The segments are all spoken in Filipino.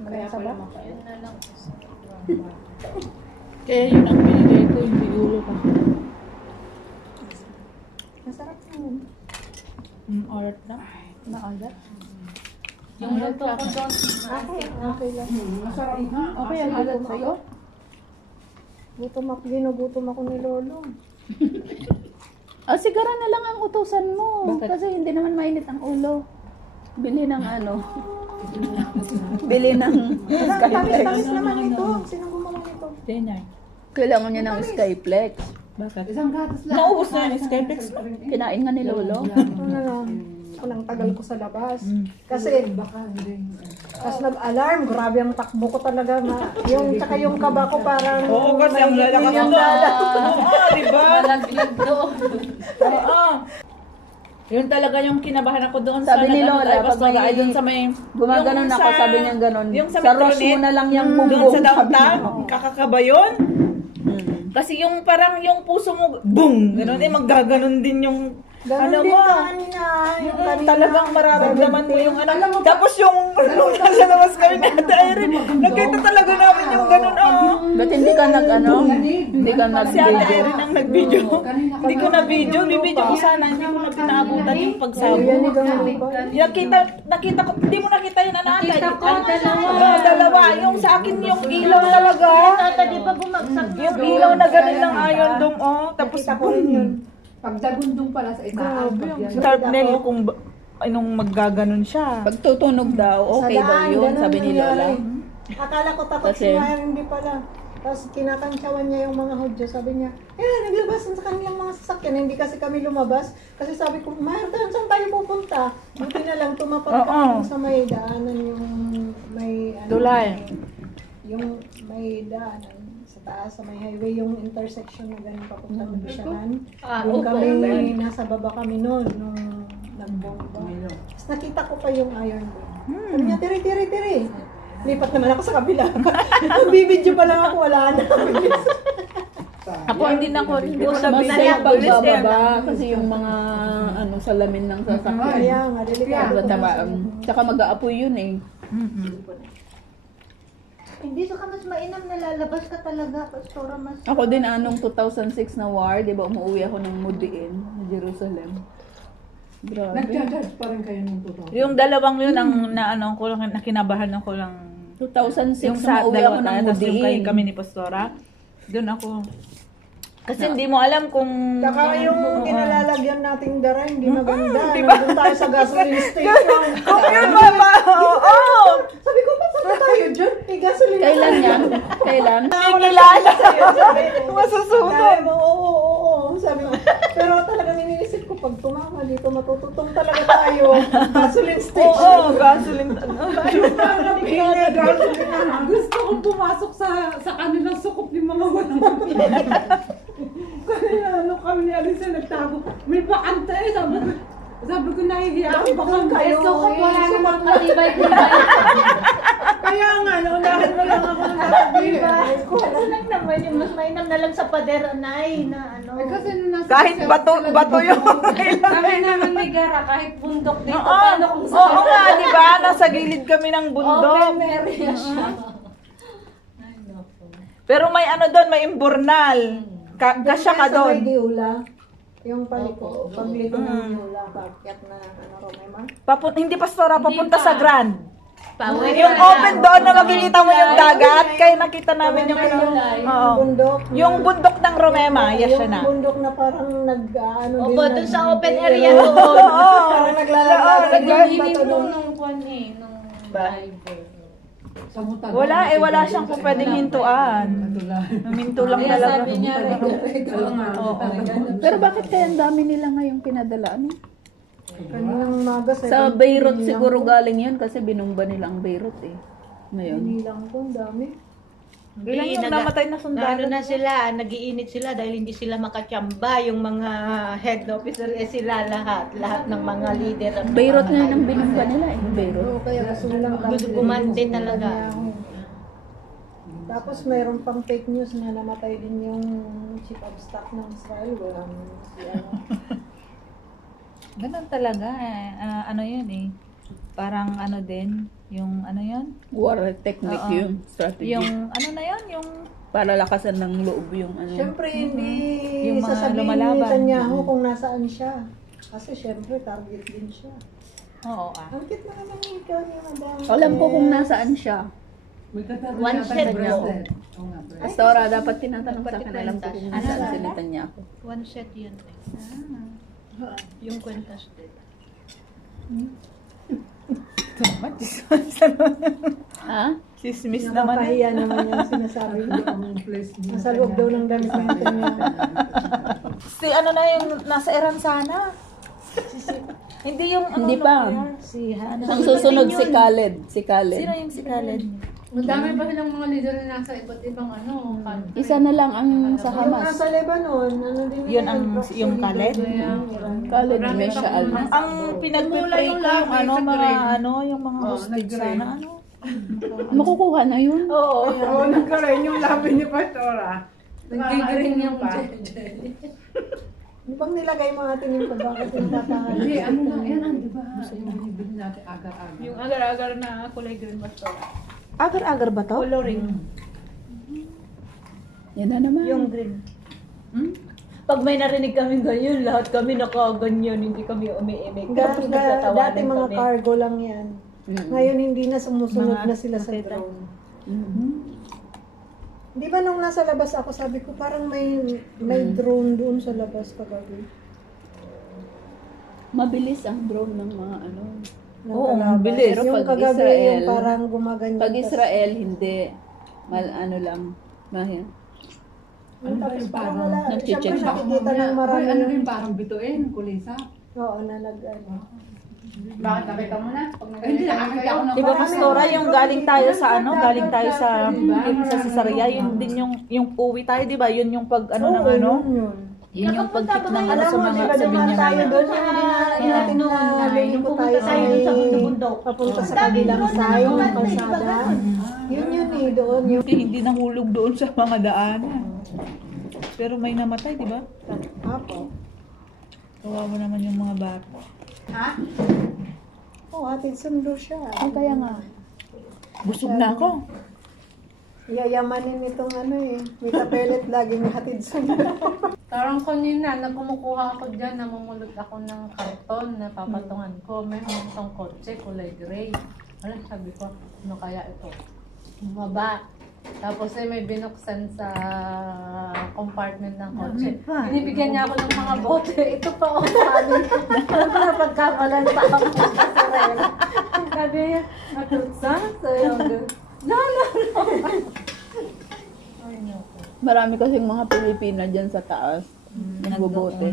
Malasa ba? Yun na lang. Kaya yun ang binigay ko, hindi ulo pa. Masarap yun. Order na? Na-order? Yung luto ko doon. Okay lang. Masarap na. Okay, ang alat sa'yo. Ginugutom ako ni Lolo. Sigara na lang ang utusan mo. Bakit? Kasi hindi naman mainit ang ulo. Bili ng ano. Bili ng Skyflex. Tamis naman ito. Sinong gumawa nito? Dinner. Kailangan niya ng Skyflex. Bakit? Isang gatas lang. Naubos na yung Skyflex mo. Kinain nga ni Lolo. Ano na lang. Ang tagal ko sa labas. Kasi, Baka hindi. tas nag-alarm, grabe ang takbo ko talaga. Yung, tsaka yung kaba ko parang... Oo, kasi ang lalakas yung mo. dala. Oo, di ba? Malaglag doon. Oo. Yun talaga yung kinabahan ako doon Sabi ni nag-ano Lola, tayo, pag Pastora, may ay doon sa may... Gumaganon yung ako, sabi niya ganon. Yung sa Sa rush Metronet, mo na lang yung doon bumbong, sa sabi downtown, niya. kakakaba yun. Kasi yung parang yung puso mo, boom! Ganon, maggaganon din yung... Ganon ano din mo? kanina. Yung kanina. Talagang mararamdaman mo yung ano. Tapos yung nasa labas kami ni Ate Irene, nakita talaga namin yung ganun, Ba't hindi ka nag-ano? Hindi ka Si Ate nag-video? Irene ang nag-video. Hindi ko na-video. Bibidyo ko sana. Hindi ko na pinaabutan yung pagsabog. Yan, ganun ba? Nakita ko. Hindi mo nakita yun, Ate. Nakita ko, dalawa. Dalawa. Yung sa akin, yung ilaw talaga. Tata, di ba bumagsak Yung ilaw na ganun ng Iron Dome, Tapos, Nakita ko rin yun. Pagdagundong pala sa itaas. Sharpnel kung anong maggaganon siya. Pag tutunog daw, okay Sa daw daan, yun, ganun sabi ni Lola. nangyari. Akala ko takot Kasi- si Mayer, hindi pala. Tapos kinakantsawan niya yung mga Hudyo. Sabi niya, naglabas sa kanilang mga sasakyan. Hindi kasi kami lumabas. Kasi sabi ko, Mayer, saan tayo pupunta? Buti na lang, tumapat kami sa may daanan yung may... Tulay. Yung may daanan sa taas, sa may highway, yung intersection na ganun papunta ng Bishanan. Yung kami, nasa baba kami noon, nung nagbomba. Tapos nakita ko pa yung Iron Dome. Sabi niya, tiri. Lipat naman ako sa kabila. Nagbibidyo pa lang ako, wala na. Ako hindi na ko rin. Mas safe pagbababa kasi yung mga salamin ng sasakyan. Kaya nga, delikado. Tsaka mag-aapoy yun eh. Hindi, saka mas mainam na lalabas ka talaga, Pastora, mas... Ako din anong 2006 na war, di ba umuwi ako ng Mudiin, Jerusalem. Grabe. Nagja-judge pa rin kayo ng totoo. Yung dalawang yun ang ko lang nakinabahan ako lang 2006 yung na sa umuwi dalawa ako ng tayo, tapos yung Mudiin. kami ni Pastora. Doon ako. Kasi hindi mo alam kung Saka yung kinalalagyan nating dara, hindi maganda. Nandun tayo sa gasoline station. kung yun mama. Oo. Sabi ko, paano tayo dyan? May gasoline. Kailan yan? Kailan? Kilala. Masusunod. Oo. Sabi ko, pero talagang iniisip ko, pag tumama dito, matututong talaga tayo. Gasoline station. Oo, gasoline. Gusto kong pumasok sa kanilang sukop ni mga walang kanina kami ni Alisa nagtago. May bakante sabi ko nahihiya ako baka kayo. Sukot, wala namang matibay-tibay. Kaya nga, naunahan mo lang ako ng nakabibay. Ano lang naman, yung mas mainam na lang sa pader, Nay, na ano. Kasi nung nasa Kahit bato yung Kami naman may gara, kahit bundok dito, Oo, paano kung oo nga, di ba? Nasa gilid kami ng bundok. open area siya. Pero may doon, may imburnal. Kasya ka Sa may doon. Diula, yung paliko, paglito ng Diula, bakit na, Romema? Hindi Pastora, papunta sa Grand. Pawin. Yung open doon na makikita mo yung dagat, kaya nakita namin yung yung Oo. bundok. Yung bundok ng Romema, yes siya na. Yung bundok na parang nag-ano din. Opo, dun sa open area doon. Parang naglalagay. Nag-hiling nung kwan nung driver. sa mutan. Wala siyang kung pwedeng hintuan. Minto lang Kaya talaga. sabi niya, Pero bakit kaya ang dami nila ngayong pinadala? Ano? Kaninang maga Sa Beirut siguro galing yun kasi binumba nila ang Beirut eh. Ngayon. Hinilang ko, ang dami. Ilan yung namatay na sundalo? Ano na sila, nagiinit sila dahil hindi sila makatsamba, yung mga head officer sila lahat ng mga leader. At Beirut mga nga nang binumba nila eh. Beirut. Oo, kaya gusto nilang Gumante talaga. Tapos mayroon pang fake news na namatay din yung chief of staff ng Israel. Walang si ano. Ganun talaga. Ano yun eh. Parang ano din. Yung ano yan? War technique Oo. yung strategy. Yung ano na yan? Yung Para lakasan ng loob yung ano. Siyempre, hindi Yung mga sasabihin ni lumalaban. Netanyahu kung nasaan siya. Kasi siyempre, target din siya. oo Ang cute na naman ikaw ni Madam. Alam ko kung nasaan siya. One set Netanyahu. Pastora, dapat tinatanong sa akin. Alam ko kung Ano nasaan na? si Netanyahu. One set yun. Yung kwentas din. Ha? Sismis naman. Nakakahiya naman yung sinasabi niya. Nasa loob daw ng damit ng Netanyahu. Si ano na yung nasa Iran sana. Hindi yung ano. Hindi pa. Si ano? Ang susunod si Khaled. Si Sino Khaled. yung si Khaled? Ang dami pa silang mga leader na nasa iba't ibang ano, country. Isa na lang ang sa Yung Hamas. nasa Lebanon, ano din Yun ang yung Khaled? Khaled Meshal. Ang pinagpipray ko yung ano, mga ano, yung mga hostage sana, ano. Makukuha na yun. Oo. Oo, nagkaroon yung labi ni Pastora. Nagiging yung pa. Ano bang nilagay mo natin yung bakit yung tatahan? Hindi, ano na, yan ang diba? Yung binibili natin agar-agar. Yung agar-agar na kulay green pastor. Agar-agar ba to? Coloring. Yan na naman. Yung green. Pag may narinig kami ganyan, lahat kami nakaganyan, hindi kami umiimik. Tapos nagtatawanan Dati mga kami. cargo lang yan. Ngayon hindi na sumusunod na sila sa nakita. drone. Di ba nung nasa labas ako, sabi ko parang may drone doon sa labas kagabi. Mabilis ang drone ng mga ano. ng Oo, kalaban. bilis. Pero Yung pag kagabi, Israel- yung parang gumaganyan. Pag Israel, hindi. Ano lang. Mahal. Ano ba yung parang wala. Nag-check Siyempre siya. nakikita ng marami. Ano rin parang bituin, kulisa. Oo, na ano. Bakit nakita mo na? Hindi, nakakita ko na. Di ba, Pastora, yung galing tayo sa ano, galing tayo sa Caesarea, yun din yung uwi tayo, di ba? Yun yung pag ano ng ano, Yun. yun yung pagkip ng ano Alam sa mo, di mga ba sa dumaan tayo Binyamin. doon? Yung natin na lumiko tayo sa may papunta sa kabilang side ng kalsada. Yun eh, doon. Yung Hindi nahulog doon sa mga daanan. Pero may namatay, di ba? Apo. Kawawa naman yung mga bata. Oo, atid sundo siya. Kaya nga. Busog na ako. Yayamanin itong ano eh. May tapelet laging hatid sundo. Parang kanina, nagkumukuha ako dyan, namumulot ako ng karton na papatungan ko. May mga kotse, kulay gray. Wala, sabi ko, ano kaya ito? Bumaba. Tapos may binuksan sa compartment ng kotse. Binibigyan niya ako ng mga bote. Ito pa ako sabi. Ano pagkamalan pa ako sa sarili. Sabi niya, natutsa? So yung no. Marami kasing mga Pilipina dyan sa taas. Nagbobote.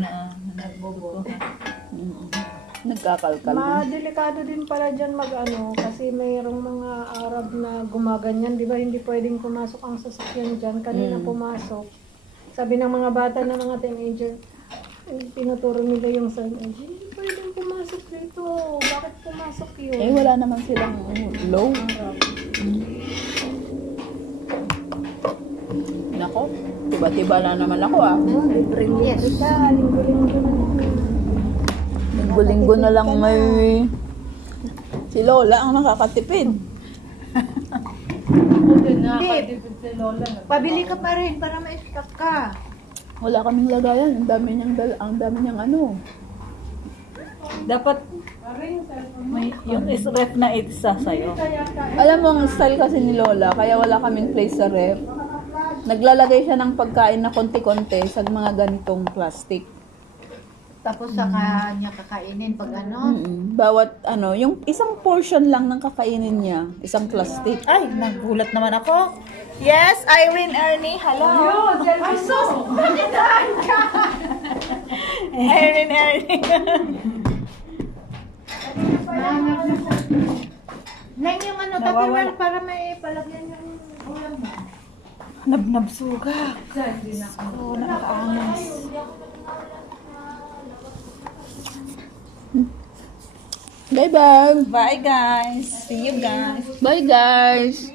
Nagkakalkal. Madelikado din pala dyan mag-ano kasi mayroong mga Arab na gumaganyan. Di ba hindi pwedeng pumasok ang sasakyan dyan. Kanina pumasok. Sabi ng mga bata na mga teenager, tinuturo nila yung sign. Hindi pwedeng pumasok dito. Bakit pumasok yun? Eh, wala naman silang low. Nako, tiba-tiba na naman ako ah. Libreng yes. Linggo-linggo na lang may... Si Lola ang nakakatipid. Hindi, pabili ka pa rin para ma-stock ka. Wala kaming lagayan. Ang dami niyang ano. Dapat may yung ref na isa sa'yo. Alam mo, ang style kasi ni Lola, kaya wala kaming place sa ref. Naglalagay siya ng pagkain na konti-konti sa mga ganitong plastic. Tapos saka niya kakainin pag ano. Bawat ano, yung isang portion lang ng kakainin niya, isang plastic. Ay, nagulat naman ako. Yes, Irene Ernie, hello. Ay, sus! Pagkitaan ka! Irene Ernie. Neng yung ano, Tupperware para may palagyan yung ulam mo. Nabnabsuga. So, nakakaangas. Bye-bye! Bye guys. See you guys. Bye guys!